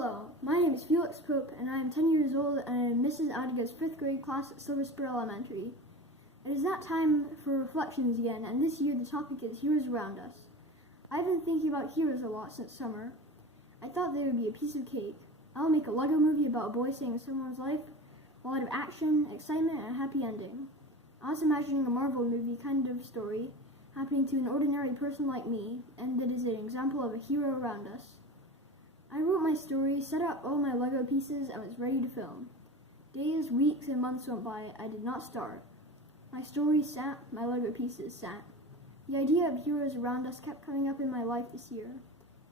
Hello, my name is Felix and I am 10 years old and I am Mrs. Adiga's 5th grade class at Silver Spur Elementary. It is that time for reflections again, and this year the topic is heroes around us. I've been thinking about heroes a lot since summer. I thought they would be a piece of cake. I'll make a Lego movie about a boy saving someone's life, a lot of action, excitement, and a happy ending. I was imagining a Marvel movie kind of story happening to an ordinary person like me, and that is an example of a hero around us. I wrote my story, set up all my Lego pieces, and was ready to film. Days, weeks, and months went by. I did not start. My story sat, my Lego pieces sat. The idea of heroes around us kept coming up in my life this year.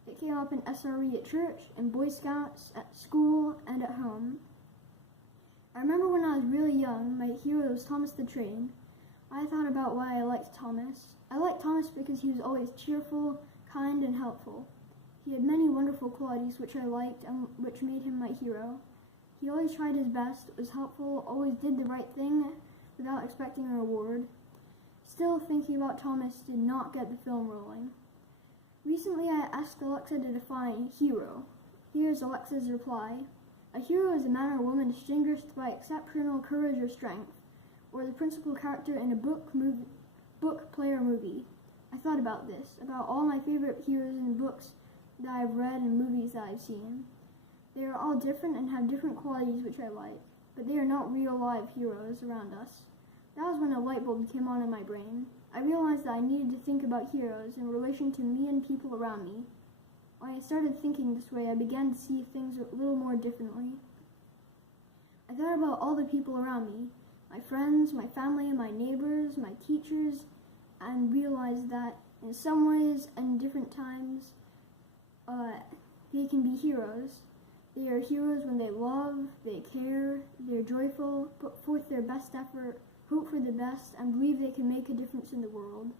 It came up in SRE at church, in Boy Scouts, at school, and at home. I remember when I was really young, my hero was Thomas the Train. I thought about why I liked Thomas. I liked Thomas because he was always cheerful, kind, and helpful. He had many wonderful qualities which I liked and which made him my hero. He always tried his best, was helpful, always did the right thing without expecting a reward. Still, thinking about Thomas did not get the film rolling. Recently, I asked Alexa to define hero. Here's Alexa's reply. A hero is a man or woman distinguished by exceptional courage or strength, or the principal character in a book, play, or movie. I thought about this, about all my favorite heroes in books that I've read and movies that I've seen. They are all different and have different qualities which I like, but they are not real live heroes around us. That was when a light bulb came on in my brain. I realized that I needed to think about heroes in relation to me and people around me. When I started thinking this way, I began to see things a little more differently. I thought about all the people around me, my friends, my family, my neighbors, my teachers, and realized that in some ways and different times, they can be heroes. They are heroes when they love, they care, they're joyful, put forth their best effort, hope for the best, and believe they can make a difference in the world.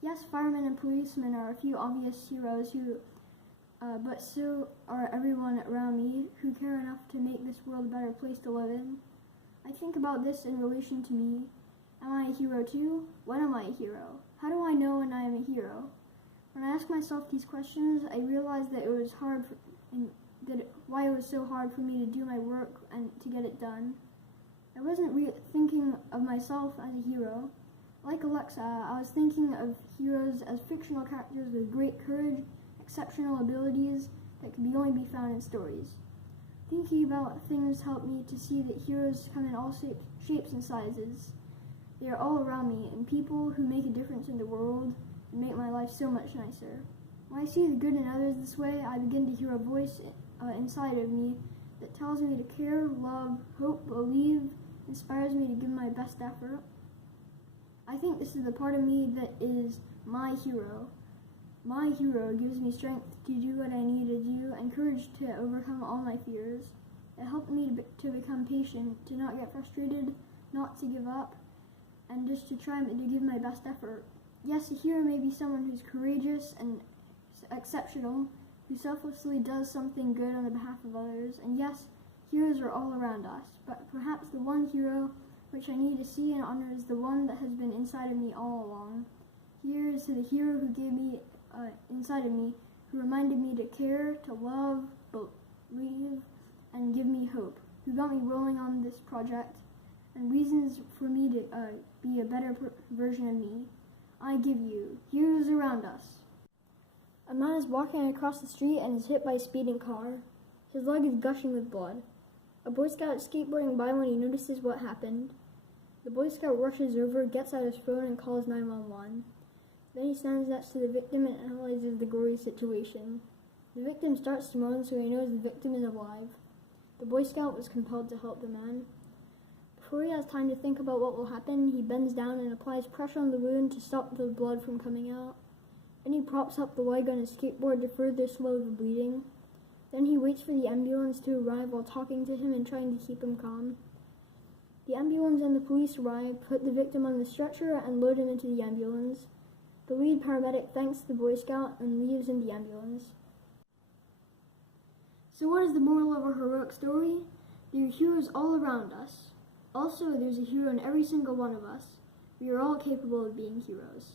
Yes, firemen and policemen are a few obvious heroes but so are everyone around me who care enough to make this world a better place to live in. I think about this in relation to me. Am I a hero too? When am I a hero? How do I know when I am a hero? When I ask myself these questions, I realized that why it was so hard for me to do my work and to get it done. I wasn't thinking of myself as a hero. Like Alexa, I was thinking of heroes as fictional characters with great courage, exceptional abilities that could only be found in stories. Thinking about things helped me to see that heroes come in all shapes and sizes. They are all around me, and people who make a difference in the world and make my life so much nicer. When I see the good in others this way, I begin to hear a voice inside of me that tells me to care, love, hope, believe, inspires me to give my best effort. I think this is the part of me that is my hero. My hero gives me strength to do what I need to do and courage to overcome all my fears. It helped me to become patient, to not get frustrated, not to give up, and just to try to give my best effort. Yes, a hero may be someone who's courageous and exceptional, who selflessly does something good on the behalf of others. And yes, heroes are all around us, but perhaps the one hero which I need to see and honor is the one that has been inside of me all along. Here's to the hero who gave me inside of me, who reminded me to care, to love, believe, and give me hope, who got me rolling on this project, and reasons for me to be a better version of me. I give you heroes around us. A man is walking across the street and is hit by a speeding car. His leg is gushing with blood. A Boy Scout is skateboarding by when he notices what happened. The Boy Scout rushes over, gets out his phone, and calls 911. Then he stands next to the victim and analyzes the gory situation. The victim starts to moan, so he knows the victim is alive. The Boy Scout was compelled to help the man. Before he has time to think about what will happen, he bends down and applies pressure on the wound to stop the blood from coming out. Then he props up the leg on his skateboard to further slow the bleeding. Then he waits for the ambulance to arrive while talking to him and trying to keep him calm. The ambulance and the police arrive, put the victim on the stretcher, and load him into the ambulance. The lead paramedic thanks the Boy Scout and leaves in the ambulance. So what is the moral of our heroic story? There are heroes all around us. Also, there's a hero in every single one of us. We are all capable of being heroes.